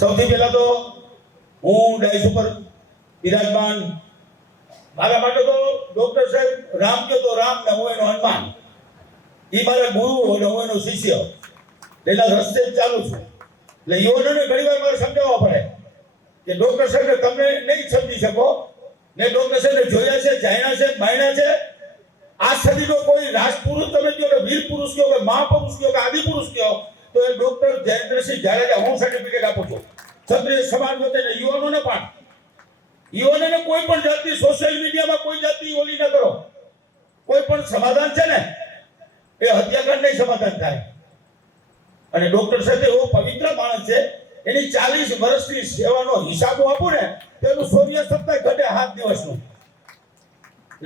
સૌથી પહેલા તો હું ડાયસ ઉપર બિરાજમાન મારા માટે તો ડોક્ટર સાહેબ રામ કહો તો રામ ને હું એનો હનુમાન, એ મારા ગુરુ અને હું એનો શિષ્ય, એના રસ્તે જ ચાલુ છું. એટલે યુવાનોને ઘણી વાર મારે સમજાવવા પડે કે ડોક્ટર સાહેબ તમે નહીં સમજી શકો ને, ડોક્ટર સાહેબ જોયા છે, જાણ્યા છે, માન્યા છે. આ સદીનો કોઈ રાજપુરુષ તમે કહો કે વીર પુરુષ કહો કે મહાપુરુષ કહો કે આદિ પુરુષ કહો તો એ ડોક્ટર જયેન્દ્રસિંહ જાડેજા હું સર્ટિફિકેટ આપું છું. ક્ષત્રિય સમાજ વચ્ચે યુવાનોને પણ, યુવાનોને કોઈ પણ જાતની સોશિયલ મીડિયામાં કોઈ જાતની ઓલી ન કરો. કોઈ પણ સમાધાન છે ને એ હત્યાકાંડ નહીં સમાધાન થાય. અને ડોક્ટર સાથે એવો પવિત્ર માણસ છે, એની 40 વર્ષની સેવાનો હિસાબ આપું ને તો એનું સૂર્ય સપ્તાહ ઘટે 7 દિવસનું.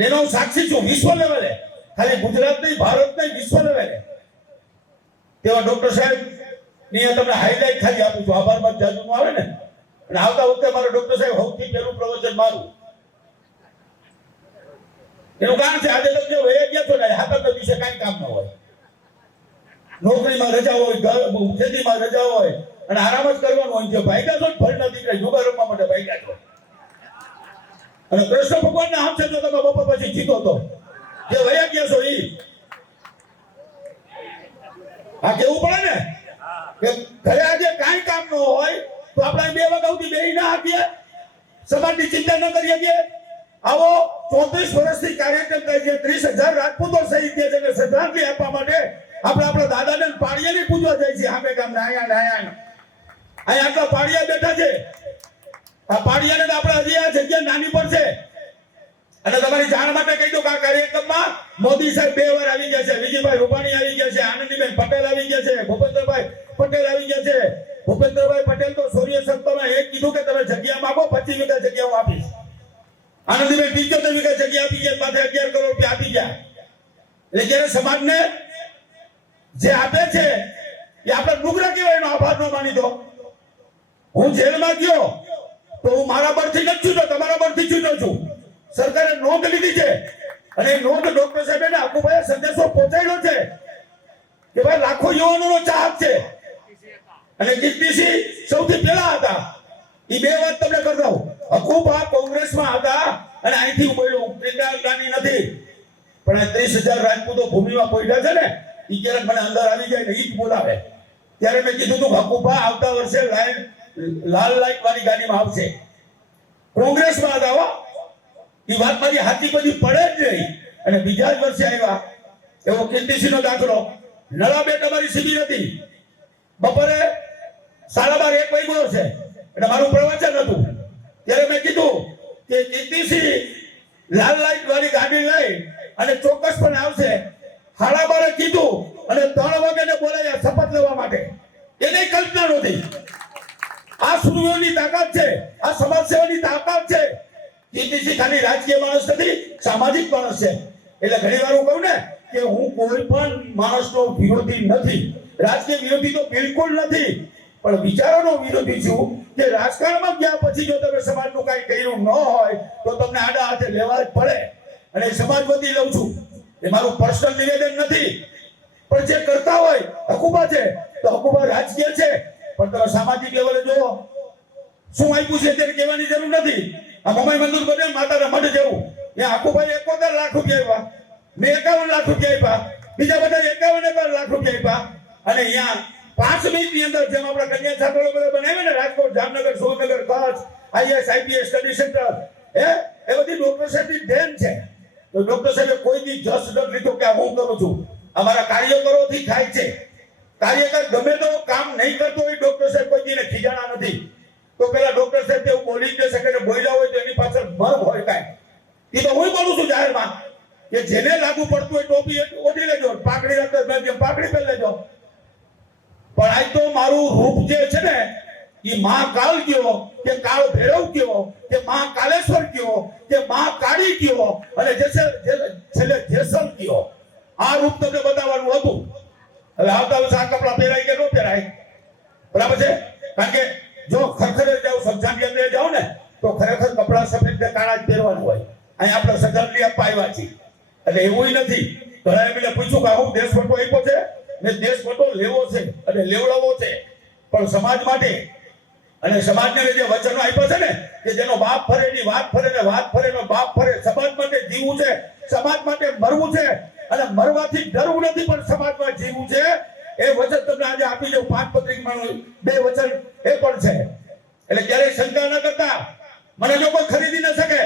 એનો હું સાક્ષી છું વિશ્વ લેવલે, ખાલી ગુજરાત નહીં, ભારત નહીં, વિશ્વ લેવલે. તેવા ડોક્ટર સાહેબ ની તમને હાઈલાઈટ ખાલી આપું છું. આભાર બાદ જાદુનું આવે ને, અને આવતા વખતે મારો ડોક્ટર સાહેબ સૌથી પહેલું પ્રવચન મારું. એનું કારણ છે આજે તમે વહી ગયા છો ને, હાથના દિવસે કાંઈ કામ ન હોય, નોકરીમાં રજા હોય, ખેતીમાં રજા હોય અને આરામ જ કરવાનું હોય. જે ભાગ્યા છો ફળ નથી કે જુગાર રમવા માટે ભાગ્યા છો. અને કૃષ્ણ ભગવાનને આમ છે જો તમે બપોર પછી જીતો તો જે વયા ગયા છો ઈ આ કેવું પડે ને કે ઘરે આજે કાંઈ કામ ન હોય તો આપણે 2 વાગ્યા સુધી બેહી ના આપીએ, સમાજની ચિંતા ન કરીએ કે આવો 34 વર્ષથી કાર્યક્રમ થાય છે. 30,000 રાજપૂતો શહીદ થયા છે અને શ્રદ્ધાંજલિ આપવા માટે આપણે આપણા દાદાને પાડિયાની પૂજવા જાય છે. આમે ગામના અહીંયા આટલા પાડિયા બેઠા છે. આ પાડિયાને આપણે હજી આ જગ્યા નાની પડશે. અને તમારી જાણ માટે કહી દઉં કે આ કાર્યક્રમમાં મોદી સાહેબ 2 વાર આવી ગયા છે, વિજયભાઈ રૂપાણી આવી ગયા છે, આનંદીબેન પટેલ આવી ગયા છે, ભૂપેન્દ્રભાઈ પટેલ આવી ગયા છે. ભૂપેન્દ્રભાઈ પટેલ તો સૂર્ય સપ્તાહમાં એક કીધું કે તમે જગ્યા માંગો, 25 વીઘા જગ્યા હું આપીશ. આનંદીબેન 75 વીઘા જગ્યા આપી ગયા, માથે 11 કરોડ રૂપિયા આપી ગયા. એટલે જ્યારે સમાજને જે આપે છે એ આપણે નુગરા કહેવાય, એનો આભાર ન માની દો. હું જેલમાં ગયો તો હું મારા બળથી નથી છૂટ્યો, તમારા બળથી છૂટ્યો છું. સરકારે નોંધ લીધી છે અને નોંધ ડોક્ટર સાહેબે અકુભાઈએ સંદેશો પહોંચાડ્યો છે કે ભાઈ લાખો યુવાનોનો ચાહક છે અને કીર્તિસિંહ સૌથી પહેલા હતા. એ 2 વાત તમને કરી દઉં. અકુભા કોંગ્રેસમાં હતા અને અહીંથી બોલ્યું પ્રિયંકાની નથી, પણ 30,000 રાજપૂતો ભૂમિમાં પડ્યા છે ને એ ક્યારેક મને અંદર આવી જાય ને એ જ બોલાવે. ત્યારે મેં કીધું તું અકુભા આવતા વર્ષે લાલ લાઈટ વાળી ગાડીમાં આવશે. કોંગ્રેસમાં હતા હો, એ વાત મારી હાથી બધી પડે જ નહીં. અને બીજા જ વર્ષે આવ્યા એવો કીર્તિસિંહનો દાખલો. નળાબેટ અમારી શિબિર હતી, બપોરે 12:30 1 વાગ્યો છે એટલે મારું પ્રવચન હતું. ત્યારે મેં કીધું કે કીર્તિસિંહ લાલ લાઈટ વાળી ગાડી લઈ અને ચોક્કસ પણ આવશે. 12:30 કીધું અને 3 વાગે બોલાયા શપથ લેવા માટે. એની કલ્પના નહોતી. આ સૂર્યોની તાકાત છે, આ સમાજ સેવાની તાકાત છે. કીર્તિસિંહ ખાલી રાજકીય માણસ નથી, સામાજિક માણસ છે. એટલે ઘણી વાર હું કહું ને કે હું કોઈ પણ માણસનો વિરોધી નથી, રાજકીય વિરોધી તો બિલકુલ નથી, પણ વિચારોનો વિરોધી છું કે રાજકારણમાં ગયા પછી જો તમે સમાજનું કાંઈ કર્યું ન હોય તો તમને આડા હાથે લેવા જ પડે. અને સમાજ વતી લઉં છું, એ મારું પર્સનલ નિવેદન નથી. પણ જે કરતા હોય હકુબા છે તો હકુબા રાજકીય છે, પણ તમે સામાજિક લેવલે જો શું આપ્યું છે તેને કહેવાની જરૂર નથી. આ મમાઈ મંદિર બને માતાના મઢ જેવું, ત્યાં હકુભાઈ 71 લાખ રૂપિયા આપ્યા, મેં 51 લાખ રૂપિયા આપ્યા, બીજા બધા 51 લાખ રૂપિયા આપ્યા. અને અહીંયા 5 મિનિટની અંદર જેમ આપણે કન્યા છાત્રાલય બનાવ્યા ને, Rajkot, Jamnagar, Surendranagar, Kutch, IAS IPS study centre, એ બધી ડોક્ટર સાહેબની દેન છે. તો ડોક્ટર સાહેબે કોઈ દી જસ ન લીધો કે હું કરું છું. અમારા કાર્યકરોથી થાય છે. કાર્યકર ગમે તો કામ નહીં કરતો હોય, ડોક્ટર સાહેબ કોઈ દીને ખીજાણા નથી. તો પેલા ડોક્ટર સાહેબ એવું બોલી જ શકે ને, બોલ્યા હોય તો એની પાછળ મર્મ હોય કાંઈ. એ તો હું બોલું છું જાહેરમાં કે જેને લાગુ પડતું હોય ટોપી ઓઢી લેજો, પાકડી રાખતો પાકડી પહેરી લેજો. પણ આજ તો મારું રૂપ જે છે ને એ મહાકાલ કયો કે કાળ ભૈરવ કયો કે મહાકાલેશ્વર કયો કે મહાકાળી કયો અને છેલ્લે જેસલ કયો, આ રૂપ તમને બતાવવાનું હતું. હવે આવતા વર્ષે આ કપડા પહેરાય કે ન પહેરાય, બરાબર છે? કારણ કે જો ખરેખર જાવ સજ્જાની અંદર જાવ ને તો ખરેખર કપડા સફેદ ને કાળા જ પહેરવાનું હોય. અહીં આપણે સજ્જાની આપવા આવ્યા છીએ એટલે એવું નથી. ઘણા પેલા પૂછ્યું કે હું દેશ ફોટો આપ્યો છે ને, દેશ ફોટો લેવો છે અને લેવડાવવો છે, પણ સમાજ માટે અને સમાજને જે વચનો આપ્યા છે ને કે જેનો બાપ ફરે ની વાત ફરે ને વાત ફરે નો બાપ ફરે, સમાજ માટે જીવવું છે, સમાજ માટે મરવું છે અને મરવાથી ડરવું નથી પણ સમાજમાં જીવવું છે. એ વચન તમને આજે આપી દઉં. 5 પત્રિકામાં 2 વચન એ પણ છે. એટલે ક્યારેય શંકા ન કરતા. મને જો કોઈ ખરીદી ન શકે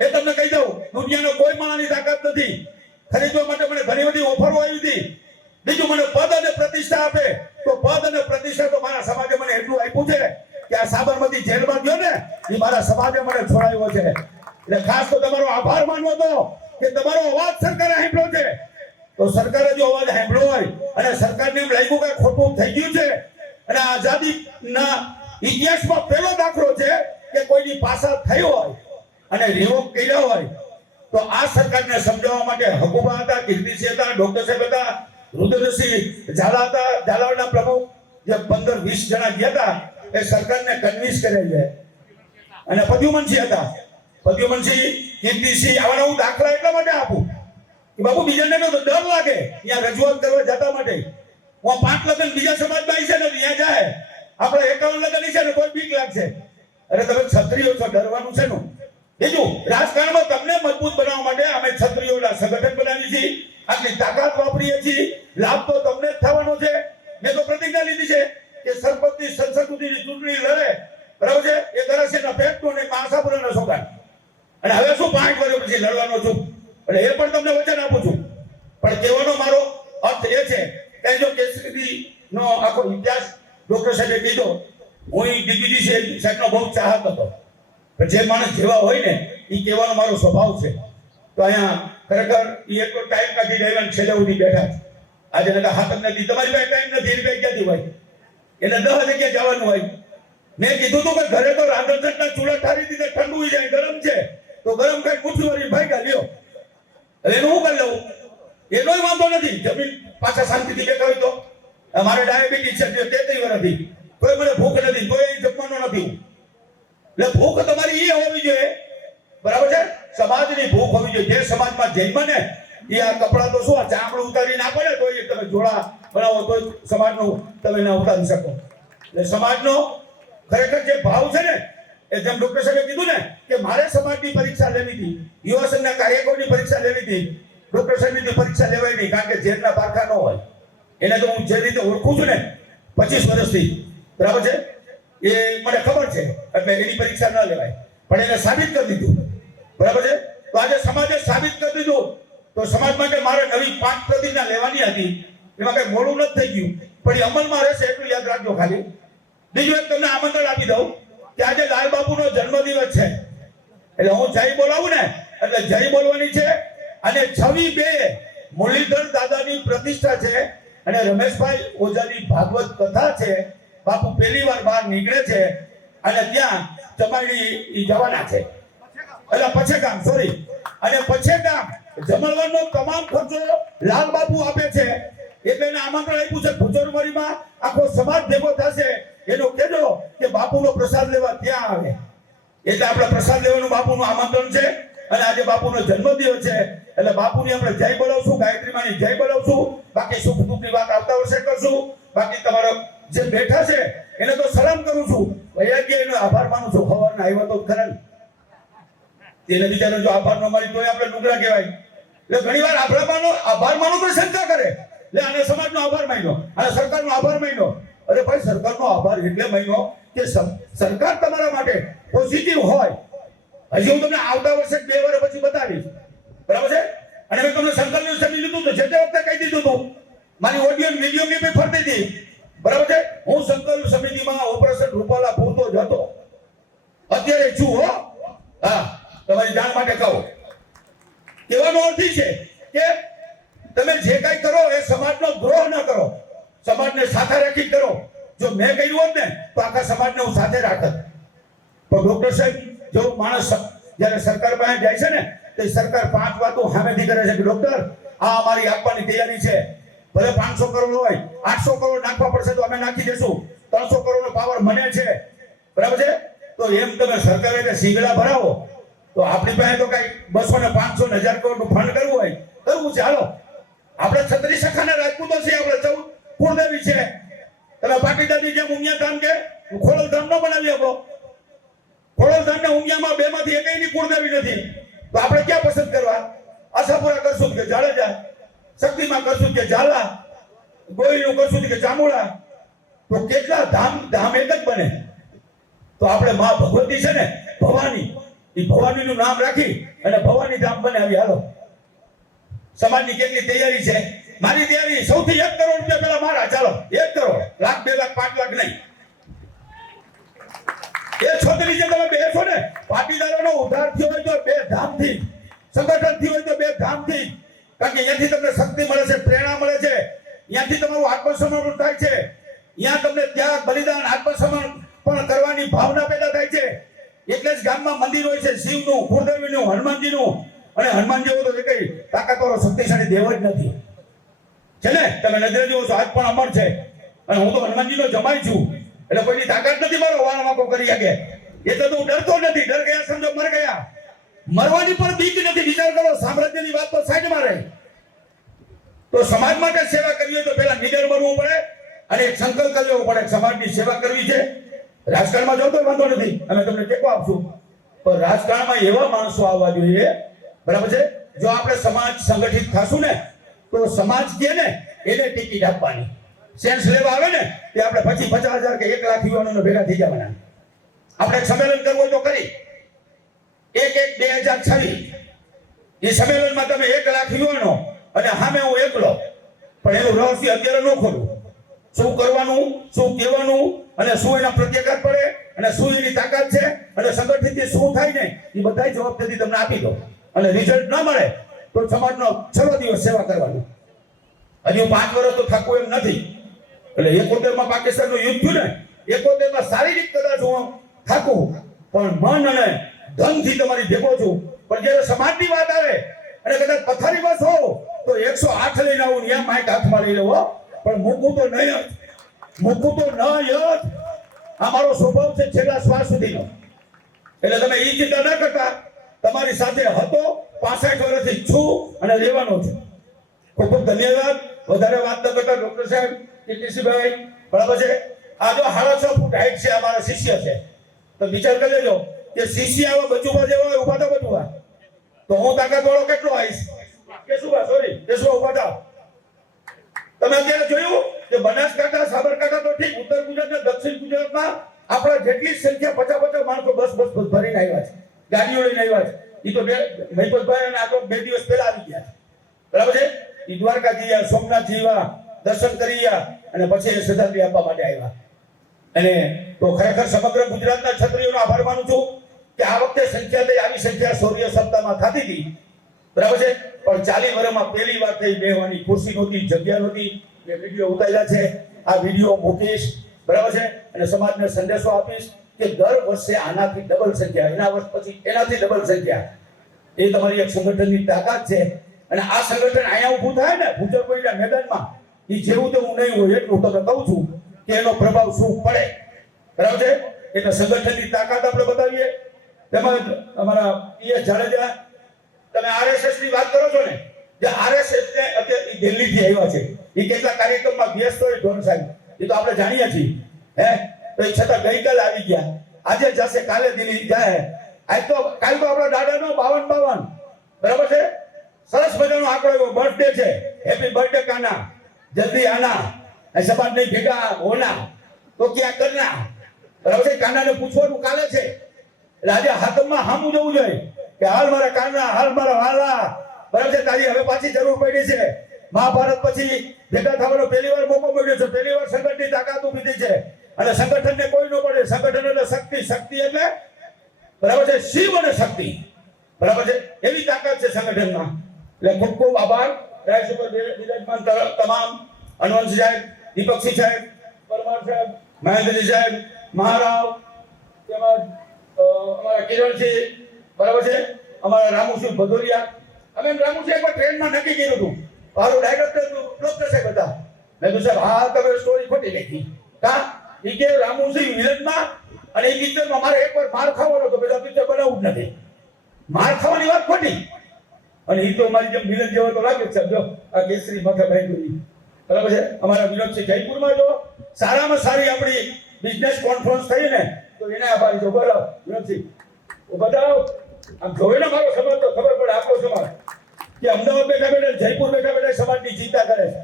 એ તમને કહી દઉં, દુનિયાનો કોઈ માણસની તાકાત નથી. ખરીદવા માટે મને ઘણી બધી ઓફરો આવી હતી. બીજું મને પદ અને પ્રતિષ્ઠા આપે તો પદ અને પ્રતિષ્ઠા તો મારા સમાજે મને એટલું આપ્યું છે કે આ સાબરમતી જેલમાં ગયો ને એ મારા સમાજે મને છોડાવ્યો છે. એટલે ખાસ તો તમારો આભાર માનવો તો કે તમારો અવાજ સરકારે સાંભળ્યો છે. તો સરકારે જો અવાજ સાંભળ્યો હોય અને સરકારને એમ લાગ્યું કે ખોટું થઈ ગયું છે અને આઝાદીના ઇતિહાસમાં પહેલો દાખલો છે કે કોઈની પાછળ થઈ હોય અને રિવોક કર્યા હોય તો આ સરકારને સમજાવવા માટે હકુબા હતા, કીર્તિસિંહ હતા, ડોક્ટર સાહેબ હતા, રુદ્રસિંહ ઝાલા હતા, ઝાલાવાડના પ્રમુખ જે 15-20 જણા ગયા હતા એ સરકારને કન્વિન્સ કરે છે. અને પ્રદ્યુમનસિંહ હતા. પ્રદ્યુમનસિંહ, કીર્તિસિંહ આવાના હું દાખલા એટલા માટે આપું કે બાબુ બીજાને તો ડર લાગે ત્યાં રજૂઆત કરવા જતા માટે. હું 5 લગ્ન બીજા સમાજમાં આવી છે ને ત્યાં જાય આપણે 51 લગ્ન છે ને કોઈ બીક લાગશે. અરે તમે ક્ષત્રિયો છો, ડરવાનું છે નું. બીજું રાજકારણમાં તમને મજબૂત બનાવવા માટે અમે ક્ષત્રિયોના સંગઠન બનાવી છીએ, આટલી તાકાત વાપરીએ છીએ. લાભ તો તમને જ થવાનો છે. મેં તો પ્રતિજ્ઞા લીધી છે કે સરપંચની સંસદ સુધીની ચૂંટણી લડે, બરાબર છે, એ દરાસેના પેટનું ને આશાપુરાના સોગાન. અને હવે શું 5 વર્ષ પછી લડવાનો છું એટલે એ પણ તમને વચન આપું છું. પણ કહેવાનો મારો અર્થ એ છે કે જો કેસરીનો આખો ઇતિહાસ ડોક્ટર સાહેબે કીધો, હું દિગ્વિજય સાહેબનો બહુ ચાહક હતો. પણ જે માણસ જેવા હોય ને એ કહેવાનો મારો સ્વભાવ છે. તો અહીંયા ખરેખર એ એટલો ટાઈમ કાઢી લેવા છેલ્લે સુધી બેઠા છે. આજે નકા હાથ નથી, તમારી પાસે ટાઈમ નથી, એની પાસે ક્યાંથી હોય? એટલે 10 જગ્યાએ જવાનું હોય. મેં કીધું હતું કે ઘરે તો રાંધણના ચૂલા ઠારી દીધે ઠંડુ જાય, ગરમ છે તો ગરમ કઈ મુઠ્ઠી વાળી ભાગ્યા લ્યો. હવે એનું હું કરી લઉં? એનોય વાંધો નથી. જમીન પાછા શાંતિથી બેઠા હોય તો મારે ડાયાબિટીસ છે 33 વર્ષથી, તોય મને ભૂખ નથી, તોય અહીં જમવાનો નથી. એટલે ભૂખ તમારી એ હોવી જોઈએ, બરાબર છે, સમાજની ભૂખ હોવી જોઈએ. જે સમાજમાં જન્મ ને એ આ કપડા તો શું આ ચામડું ઉતારી નાખો ને તો એ તમે જોડા બનાવો તો સમાજનું તમે ના ઉતારી શકો. એટલે સમાજનો ખરેખર જે ભાવ છે ને એ જેમ ડોક્ટર સાહેબે કીધું ને કે મારે સમાજની પરીક્ષા લેવી હતી, યુવા સંઘના કાર્યકરોની પરીક્ષા લેવી હતી, ડોક્ટર સાહેબની પરીક્ષા લેવાય નહીં કારણ કે જેલના પારખા ન હોય. એને તો હું જે રીતે ઓળખું છું ને 25 વર્ષથી, બરાબર છે, એ મને ખબર છે એટલે એની પરીક્ષા ન લેવાય. પણ એને સાબિત કરી દીધું, બરાબર છે. તો આજે સમાજે સાબિત કરી દીધું તો સમાજ માટે મારે નવી 5 પ્રતિજ્ઞા લેવાની હતી. એમાં કઈ મોડું નથી થઈ ગયું પણ એ અમલમાં રહેશે એટલું યાદ રાખજો ખાલી. બીજું એક તમને આમંત્રણ આપી દઉં કે આજે લાલ બાપુનો જન્મદિવસ છે એટલે હું જય બોલાવું ને એટલે જય બોલવાની છે. અને 26/2 મુરલીધર દાદાની પ્રતિષ્ઠા છે અને રમેશભાઈ ઓઝાની ભાગવત કથા છે. બાપુ પહેલી વાર બહાર નીકળે છે અને ત્યાં ચમાડી જવાના છે એટલે પછેગામ સોરી અને પછેગામ જમણવાનો તમામ ખર્ચો લાલ બાપુ આપે છે. એટલે એને આમંત્રણ આપ્યું છે. ભુજોરમરીમાં આખો સમાજ ભેગો થશે. એનો કહેજો કે બાપુનો પ્રસાદ લેવા ત્યાં આવે. એટલે આપણે પ્રસાદ લેવાનું બાપુનું આમંત્રણ છે. અને આજે બાપુનો જન્મદિવસ છે એટલે બાપુની આપણે જય બોલાવશું, ગાયત્રી માની જય બોલાવશું. બાકી સુખ દુઃખની વાત આવતા વર્ષે કરશું. બાકી તમારો જે બેઠા છે એને તો સલામ કરું છું, વૈરાગ્ય એનો આભાર માનું છું. ખબરના આવ્યા તો ખરા તેને બિચારો જો આભાર ન માની તોય આપણે નુગરા કહેવાય. એટલે ઘણી વાર આભાર માનો તો શંકા કરે એટલે આને સમાજનો આભાર માન્યો, આને સરકારનો આભાર માન્યો. અરે ભાઈ સરકારનો આભાર એટલે માન્યો કે સરકાર તમારા માટે પોઝિટિવ હોય. હજી હું તમને આવતા વર્ષે 2 વર્ષ પછી બતાવીશ, બરાબર છે. અને મેં તમને સંકલ્પનું સમજી લીધું તો જે તે વખતે કહી દીધું હતું, મારી ઓડિયો વિડીયો ની બી ફરતી હતી, બરાબર છે. હું સંકલ્પ સમિતિમાં ઓપરેશન રૂપાલા પૂરતો જ હતો, અત્યારે છું હો. હા, તમારી જાણ માટે કહું. કહેવાનો અર્થ છે કે તમે જે કઈ કરો એ સમાજનો દ્રોહ ન કરો, સમાજને સાથે રાખી કરો. જો મેં કર્યું હોત ને તો આખા સમાજને હું સાથે રાખત. પણ ડોક્ટર સાહેબ જો માણસ જ્યારે સરકાર પાસે જાય છે ને તો સરકાર 5 વાતો સામેથી કરે છે કે ડોક્ટર આ અમારી આપવાની તૈયારી છે, ભલે 500 કરોડ હોય 800 કરોડ નાખવા પડશે તો અમે નાખી દેશું, 300 કરોડનો પાવર મને છે, બરાબર છે. તો એમ તમે સરકારે સિંગડા ભરાવો તો આપણી પાસે તો કઈ 200 ને 500 ને 1000 કરોડનું ફંડ કરવું હોય કરવું છે. હાલો, આપણે છત્રી શાખાના રાજપૂતો છીએ, આપણે 14 કુળદેવી છે. તમે પાટીદારની જેમ ઉમિયા ધામ કે ખોડલધામ ન બનાવી શકો. ખોડલધામ ને ઊંઘિયામાં બે માંથી એકયની કુળદેવી નથી, તો આપણે ક્યાં પસંદ કરવા? આશાપુરા કરશું કે જાડેજા, શક્તિમાં કરશું કે ઝાલા, ગોયલનું કરશું કે ચામુડા, તો કેટલા ધામ એક જ બને. તો આપણે માં ભગવતી છે ને ભવાની, એ ભવાનીનું નામ રાખી અને ભવાની ધામ બને. આવી હાલો, સમાજની કેટલી તૈયારી છે? મારી તૈયારી સૌથી 1 કરોડ રૂપિયા પેલા મારા. ચાલો 1 કરોડ, લાખ 2 લાખ 5 લાખ નહીં. એ છોકરી જે તમે બેસો ને, પાટીદારોનો ઉદ્ધાર થયો હોય તો 2 ધામથી, સંગઠન થયું હોય તો 2 ધામથી. કારણ કે અહીંયાથી તમને શક્તિ મળે છે, પ્રેરણા મળે છે, અહીંયાથી તમારું આત્મસમર્પણ થાય છે, અહીંયા તમને ત્યાગ બલિદાન આત્મસમર્પણ પણ કરવાની ભાવના પેદા થાય છે. એટલે જ ગામમાં મંદિર હોય છે, શિવનું, કુળદેવીનું, હનુમાનજીનું. અને હનુમાન જેવો તો કઈ તાકાતવાળો શક્તિશાળી દેવ જ નથી છે ને. તમે નજરે જુઓ છો, આજ પણ અમર છે. અને હું તો હનુમાનજીનો જમાઈ છું, એટલે કોઈની તાકાત નથી મારો વાળો વાંકો કરી શકે. એટલે તો હું ડરતો નથી. ડર ગયા સમજો મર ગયા. મરવાની પણ બીક નથી. વિચાર કરો, સામ્રાજ્યની વાત તો સાઈડમાં રહે. તો સમાજ માટે સેવા કરવી હોય તો પહેલા નીડર બનવું પડે અને એક સંકલ્પ કરી લેવો પડે. સમાજની સેવા કરવી છે. રાજકારણમાં જાવ તો વાંધો નથી, અમે તમને ટેકો આપશું, પણ રાજકારણમાં એવા માણસો આવવા જોઈએ, બરાબર છે? જો આપણે સમાજ સંગઠિત થાશું ને તો સમાજ કે ને એને ટિકિટ આપવાની. સેન્સ લેવા આવે ને તે આપણે પછી 50,000 કે 1 લાખ યુવાનોને ભેગા થઈ જવાના. આપણે એક સંમેલન કરવું હોય તો કરી 1/1/2026 એ સંમેલનમાં તમે 1 લાખ યુવાનો અને સામે હું એકલો. પણ એનું રહસ્ય અત્યારે ન ખોલું. શું કરવાનું, શું કહેવાનું અને શું એના પ્રત્યાઘાત પડે અને શું એની તાકાત છે અને સંગઠિતથી શું થાય ને એ બધા જવાબદારી તમને આપી દો. અને રિઝલ્ટ ન મળે તો સમાજનો 6 દિવસ સેવા કરવાની. હજી 5 વર્ષ તો થાકવું એમ નથી. એટલે 71માં પાકિસ્તાનનું યુદ્ધ થયું ને, 71માં શારીરિક કદાચ હું થાકું પણ મન અને ધનથી તમારી ભેગો છું. પણ જ્યારે સમાજની વાત આવે અને કદાચ પથારીમાં છો તો 108 લઈને આવું, ત્યાં માઇક હાથમાં લઈ લેવો, પણ મૂકવું તો નહીં જ. મૂકવું તો નહીં જ. આ મારો સ્વભાવ છે છેલ્લા શ્વાસ સુધીનો. એટલે તમે એ ચિંતા ન કરતા. તમારી સાથે હતો, 65 વર્ષથી છું અને રહેવાનો છું. ખૂબ ખૂબ ધન્યવાદ. વધારે વાત ન કરતા ડોક્ટર સાહેબ, ટીટીસીભાઈ, બરાબર છે? આ જો 6.5 ફૂટ હાઈટ છે, આ મારા શિષ્ય છે. તો વિચાર કરી લેજો કે શિષ્ય આવા બચુભા જેવો હોય, ઉભા તો બચુભા, તો હું તાકાત વાળો કેટલો આવીશ? કેશુભા, સોરી કેશુભા, ઉભા થાવ. તમે અત્યારે જોયું કે બનાસકાંઠા, સાબરકાંઠા તો ઠીક, ઉત્તર ગુજરાત અને દક્ષિણ ગુજરાતમાં આપણા જેટલી સંખ્યા 50 માણસો બસ ભરીને આવ્યા છે, ગાડીઓ લઈને આવ્યા છે. એ તો મહિપતભાઈ અને આ તો 2 દિવસ પહેલા આવી ગયા છે, બરાબર છે? એ દ્વારકા જઈએ, સોમનાથ જઈએ, દર્શન કરી અને પછી શ્રદ્ધાંજલિ આપવા માટે આવ્યા. અને તો ખરેખર સમગ્ર ગુજરાતના ક્ષત્રિયોનો આભાર માનું છું કે આ વખતે સંખ્યા થઈ, આવી સંખ્યા શૌર્ય સપ્તાહમાં થતી હતી, બરાબર છે? પણ 40 વર્ષમાં પહેલી વાર થઈ બેહવાની ખુરશી નહોતી, જગ્યા નહોતી. એ વિડીયો ઉતાર્યા છે, આ વિડીયો મૂકીશ, બરાબર છે? અને સમાજને સંદેશો આપીશ કે દર વર્ષે આનાથી ડબલ સંખ્યા, એના વર્ષ પછી એનાથી ડબલ સંખ્યા. એ તમારી એક સંગઠનની તાકાત છે. અને આ સંગઠન અહીંયા ઊભું થાય ને ભૂજરપોઈના મેદાનમાં, એ જેવું તેવું નહીં હોય. એટલું તમને કહું છું કે એનો પ્રભાવ શું પડે, બરાબર છે? એટલે સંગઠનની તાકાત આપણે બતાવીએ. તેમાં અમારા પીએસ જાડેજા, તમે આરએસએસ ની વાત કરો છો ને, જે આરએસએસ ને અત્યારે દિલ્હીથી આવ્યા છે, એ કેટલા કાર્યક્રમમાં વ્યસ્ત હોય ઢોર સાહેબ, એ તો આપણે જાણીએ છીએ. તો એ છતાં ગઈકાલે આવી ગયા, આજે જશે, કાલે દિલ્હી જાય. આજ તો કાલ તો આપણા દાદાનો 52, બરાબર છે? સરસ મજાનો આંકડો, બર્થડે છે. હેપી બર્થડે કાના, જલ્દી આના, સમાજ નહીં ભેગા હોના તો ક્યાં કરના, બરાબર છે? કાનાને પૂછવાનું કાલે છે. એટલે આજે હાથમાં હામું જવું જોઈએ કે હાલ મારા કાના, હાલ મારા વાલા, બરાબર છે? તારી હવે પાછી જરૂર પડી છે. મહાભારત પછી ભેગા થવાનો પહેલી વાર મોકો મળ્યો છે. પહેલી વાર સંગઠનની તાકાત ઊભી થઈ છે. અને સંગઠનને કોઈ ન પડે. સંગઠન એટલે શક્તિ, શક્તિ એટલે, બરાબર છે, શિવ અને શક્તિ, બરાબર છે? એવી તાકાત છે સંગઠનમાં. એટલે ખૂબ ખૂબ આભાર. રાઈસ ઉપર બિરાજમાન તમામ હનુમંત સાહેબ, દીપકસિંહ સાહેબ, પરમાર સાહેબ, મહેન્દ્રજી સાહેબ, મહારાવ, તેમજ અમારા કિરણસિંહ, બરાબર છે? અમારા રામુસિંહ ભદોરિયા. અમે રામુસિંહ એકવાર ટ્રેનમાં નક્કી કર્યું હતું, મારું ડાયરેક્ટર ડોક્ટર સાહેબ હતા. મેં કીધું સાહેબ હા તમે સ્ટોરી ખોટી લખી. કા એ કે રામુસિંહ વિલનમાં અને એ પિક્ચરમાં મારે એકવાર માર ખાવાનો તો બધા પિક્ચર બનાવવું જ નથી. માર ખાવાની વાત ખોટી. અને એ તો મારી જેમ વિલન જેવો તો લાગે છે. જો આ કેસરી માથા ભાઈ જોઈ, બરાબર છે? અમારા વિનોદસિંહ જયપુરમાં જો સારામાં સારી આપણી બિઝનેસ કોન્ફરન્સ થઈ ને તો એને આભારી છો. બોલો નથી બતાવો આમ જોવે ને મારો સમાજ તો ખબર પડે આપણો સમાજ કે અમદાવાદ બેઠા બેઠા જયપુર બેઠા બેઠા સમાજની ચિંતા કરે છે.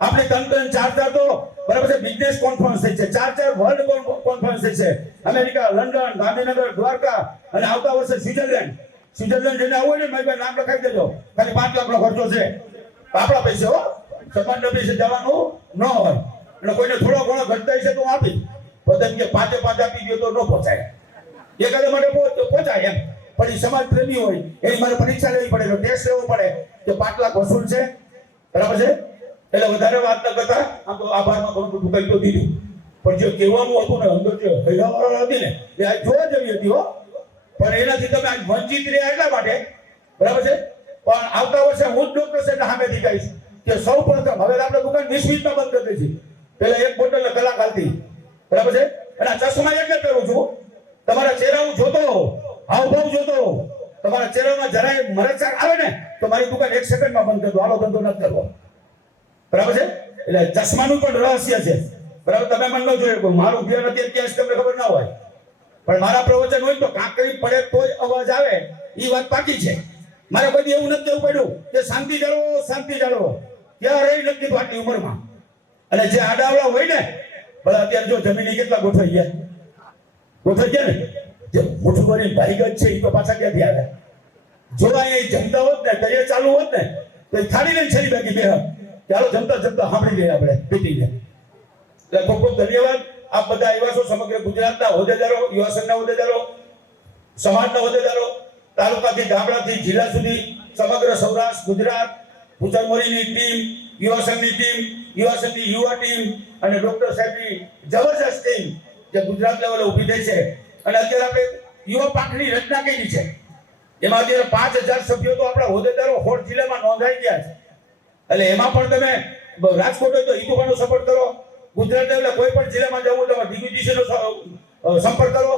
આપણે 3-3 4-4 તો બરાબર છે બિઝનેસ કોન્ફરન્સ થઈ છે, 4-4 વર્લ્ડ કોન્ફરન્સ થઈ છે. અમેરિકા, લંડન, ગાંધીનગર, દ્વારકા અને આવતા વર્ષે સ્વિટ્ઝરલેન્ડ જઈને આવો ને મારી નામ લખાઈ દેજો. ખાલી 5 લાખનો ખર્ચો છે, આપણા પૈસે હો, સમાજના પૈસે જવાનું ન હોય. અને કોઈને થોડો ઘણો ઘટતા છે તો આપી પોતે કે 5 આપી દો તો ન પહોંચાય. એકાદા માટે પહોંચાય એમ, પણ એ સમાજ પ્રેમી હોય એની મારે પરીક્ષા લેવી પડે, ટેસ્ટ લેવો પડે કે 5 લાખ વસૂલ છે, બરાબર છે. એટલે વધારે વાત ન કરતા આમ તો આભારમાં ઘણું બધું કહી તો દીધું, પણ જે કહેવાનું હતું ને અંદર જે હૈયાવાળા હતી ને એ આ જોવા જેવી હતી હો. પણ એનાથી તમે આજ વંચિત રહ્યા એટલા માટે, બરાબર છે. પણ આવતા વર્ષે હું જ ડોક્ટર સાહેબ સામેથી કહીશ કે સૌ પ્રથમ હવે આપણે દુકાન 20 મિનિટમાં બંધ કરી દઈશું. પેલા 1 બોટલ કલાક હાલતી, બરાબર છે. અને આ ચશ્મા એટલે કરું છું તમારા ચહેરા હું જોતો હાવભાવ જોતો, તમારા ચહેરામાં જરાય મરચાક આવે ને તો મારી દુકાન 1 સેકન્ડમાં બંધ કરી દો, આલો ધંધો નથી કરવો, બરાબર છે. એટલે ચશ્માનું પણ રહસ્ય છે, બરાબર. તમે મને ન જોયું મારું ધ્યાન અત્યારે ક્યાં તમને ખબર ના હોય, પણ મારા પ્રવચન હોય તો કાંકરી પડે તોય અવાજ આવે એ વાત પાકી છે. મારે બધી એવું નથી કેવું પડ્યું કે શાંતિ જાળવો ક્યાં રહી નથી આટલી ઉંમરમાં. અને જે આડાવડા હોય ને ભલે અત્યારે જો જમીન કેટલા ગોઠવાઈ ગયા ને, જે મુઠ્ઠીભરી ભાઈગત છે એ તો પાછા ક્યાંથી આવે. જો અહીંયા જમતા હોત ને તો એ ચાલુ હોત ને તો થાળી લઈને છરી બાકી બે ચાલો જમતા સાંભળી લઈએ આપણે પીટીને. એટલે ખૂબ ખૂબ ધન્યવાદ. આપ બધા એવા છો સમગ્ર ગુજરાતના હોદ્દેદારો, યુવા સંઘના હોદ્દેદારો, સમાજના હોદ્દેદારો, તાલુકાથી ગામડાથી જિલ્લા સુધી સમગ્ર સૌરાષ્ટ્ર ગુજરાત, ભૂચરમોરીની ટીમ, યુવા સંઘની ટીમ, યુવા સંઘની યુવા ટીમ અને ડોક્ટર સાહેબની જબરજસ્ત ટીમ જે ગુજરાત લેવલે ઊભી થઈ છે. અને અત્યારે આપણે યુવા પાંખની રચના કરી છે. એમાં અત્યારે 5000 સભ્યો તો આપણા હોદ્દેદારો 16 જિલ્લામાં નોંધાઈ ગયા છે. એટલે એમાં પણ તમે રાજકોટ હોય તો હિતુભાઈનો સપોર્ટ કરો, ગુજરાત લેવલે કોઈ પણ જિલ્લામાં જવું તો દિગ્વિજયનો સંપર્ક કરો.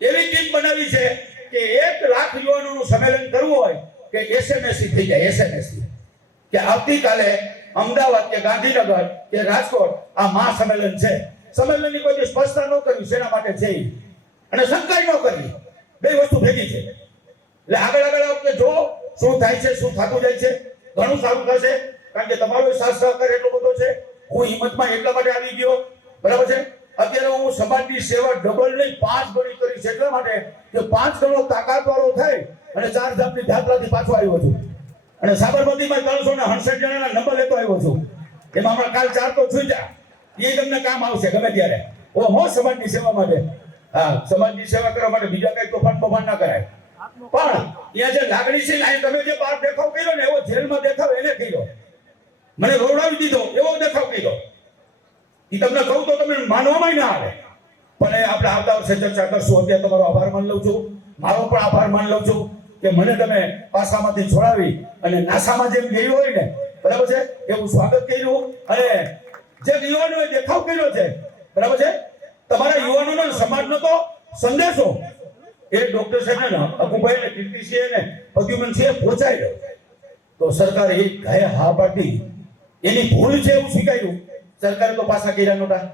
એવી ટીમ બનાવી છે કે 1 લાખ યુવાનોનું સંમેલન કરવું હોય કે એસએમએસી થઈ જાય. એસએમએસી કે આવતીકાલે અમદાવાદ કે ગાંધીનગર કે રાજકોટ આ મહા સંમેલન છે. સંમેલનની કોઈ સ્પષ્ટતા ન કરવી શેના માટે છે અને શંકા ન કરવી, બે વસ્તુ ભેગી છે. એટલે આગળ વખતે જો શું થાય છે, શું થતું જાય છે, ઘણું સારું થશે. કારણ કે તમારો સાથ સહકાર એટલો બધો છે. હું હિંમતમાં એટલા માટે આવી ગયો, બરાબર છે. અત્યારે હું સમાજની સેવા ડબલ નહીં 5 ગણી કરી છે, એટલા માટે કે 5 ગણો તાકાતવાળો થઈ અને 4 ધામની યાત્રાથી પાછો આવ્યો છું. અને સાબરમતીમાં 368 જણાના નંબર લેતો આવ્યો છું. એમાં હમણાં કાલ 4 તો છૂટ્યા, એ તમને કામ આવશે ગમે ત્યારે. ઓહો, સમાજની સેવા માટે, હા, સમાજની સેવા કરવા માટે બીજા કઈ તોફાન ના કરાય. પણ ત્યાં જે લાગણી છે ને, તમે જે બહાર દેખાવ કર્યો ને એવો જેલમાં દેખાવ એને કર્યો, મને રોવડાવી દીધો એવો દેખાવ કર્યો. એ તમને કહું તો તમે માનવામાં ના આવે. પણ આપણે આવતા વર્ષે ચર્ચા કરશું. અત્યારે તમારો આભાર માન લઉં છું, મારો પણ આભાર માન લઉં છું કે મને તમે પાસામાંથી છોડાવી અને નાસામાં જેમ ગઈ હોય ને, બરાબર છે, એવું સ્વાગત કર્યું. અને જે યુવાનોએ દેખાવ કર્યો છે, બરાબર છે, તમારા યુવાનોનો સમાજનો તો સંદેશો એ ડોક્ટર સાહેબ ને અકુભાઈ ને કીર્તિસિંહ ને પ્રદ્યુમનસિંહ પહોંચાડ્યો. તો સરકારે એ ગાય હા પાડી, એની ભૂલ છે એવું સ્વીકાર્યું. સરકારે તો પાછા કર્યા નહોતા,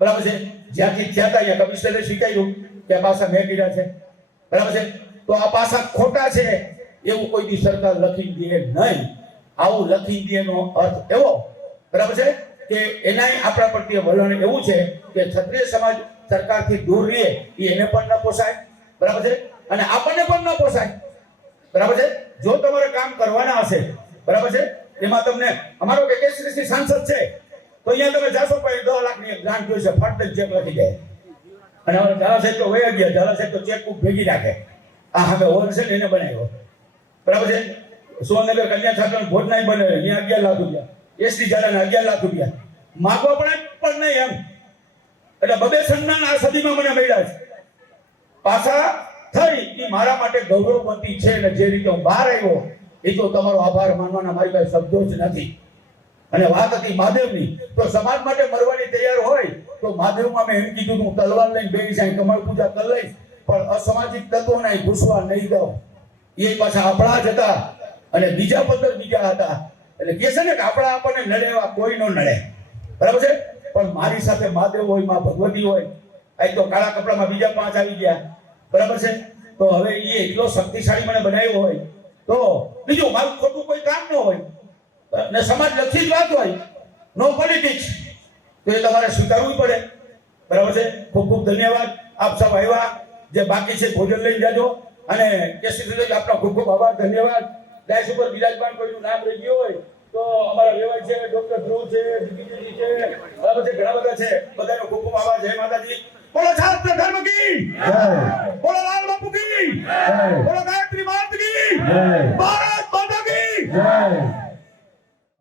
બરાબર છે. જ્યાંથી થયા હતા અહીંયા કમિશનરે સ્વીકાર્યું કે આ પાછા મેં કર્યા છે, બરાબર છે. તો આ પાછા ખોટા છે એવું કોઈ દી સરકાર લખી દે નહીં. આવું લખી દે નો અર્થ એવો, બરાબર છે, કે એનાય આપણા પ્રત્યે વલણ એવું છે કે ક્ષત્રિય સમાજ સરકારથી દૂર રહે એ એને પણ ન પોસાય, બરાબર છે, અને આપણને પણ ન પોસાય, બરાબર છે. જો તમારે કામ કરવાના હશે, બરાબર છે, એમાં તમને અમારો કે કેસરી સાંસદ છે તો અહીંયા તમે જાશો પણ 10 લાખની ગ્રાન્ટ જોઈશે, ફટ ચેક લખી જાય. અને હવે ઝાલા સાહેબ તો વયા ગયા, ઝાલા સાહેબ તો ચેક બુક ભેગી રાખે. આ હવે હોલ છે ને એને બનાવ્યો, બરાબર છે. સુરેન્દ્રનગર કન્યા છાત્રાનો ભોજનાય બને અહીંયા 11 લાખ રૂપિયા, એસટી ઝાલાના 11 લાખ રૂપિયા માગવા પણ નહીં એમ. એટલે બબે સન્માન આ સદીમાં મને મળ્યા છે. પાછા થઈ એ મારા માટે ગૌરવવંતી છે. અને જે રીતે હું બહાર આવ્યો એ તો તમારો આભાર માનવાના મારી પાસે શબ્દો જ નથી. અને વાત હતી મહાદેવની, તો સમાજ માટે મરવાની તૈયાર હોય તો મહાદેવમાં મેં એમ કીધું હું તલવાર લઈને બેસી જાય, કમળ પૂજા કરી લઈશ, પણ અસામાજિક તત્વોને ઘૂસવા નહીં દઉં. એ પાછા આપણા જ હતા અને બીજા 15 બીજા હતા. એટલે કે છે ને કે આપણા આપણને નડે એવા કોઈ નો નડે, બરાબર છે. પણ મારી સાથે મહાદેવ હોય, માં ભગવતી હોય, અહીં તો કાળા કપડામાં બીજા 5 આવી ગયા, બરાબર છે? તો હવે એ એટલો શક્તિશાળી મને બનાવ્યો હોય તો બીજું મારું ખોટું કોઈ કામ ન હોય ને સમાજ લક્ષી જ વાત હોય, નો પોલિટિક્સ, તો એ તમારે સ્વીકારવું પડે, બરાબર છે? ખૂબ ખૂબ ધન્યવાદ. આપ સૌ આવ્યા, જે બાકી છે ભોજન લઈ જાજો. અને કેસરી આપનો ખૂબ ખૂબ આભાર, ધન્યવાદ. ડાયસ ઉપર બિરાજમાન કોઈનું નામ રહી ગયું હોય તો અમારા લેવાય છે, ડોક્ટર ધ્રુવ છે, જીગીજી છે, બરાબર છે, ઘણા બધા છે, બધાનો ખૂબ ખૂબ આભાર. જય માતાજી. બોલો છાત્ર ધર્મ કી જય, બોલો લાલ બાપુ કી જય, બોલો ગાયત્રી માત કી જય.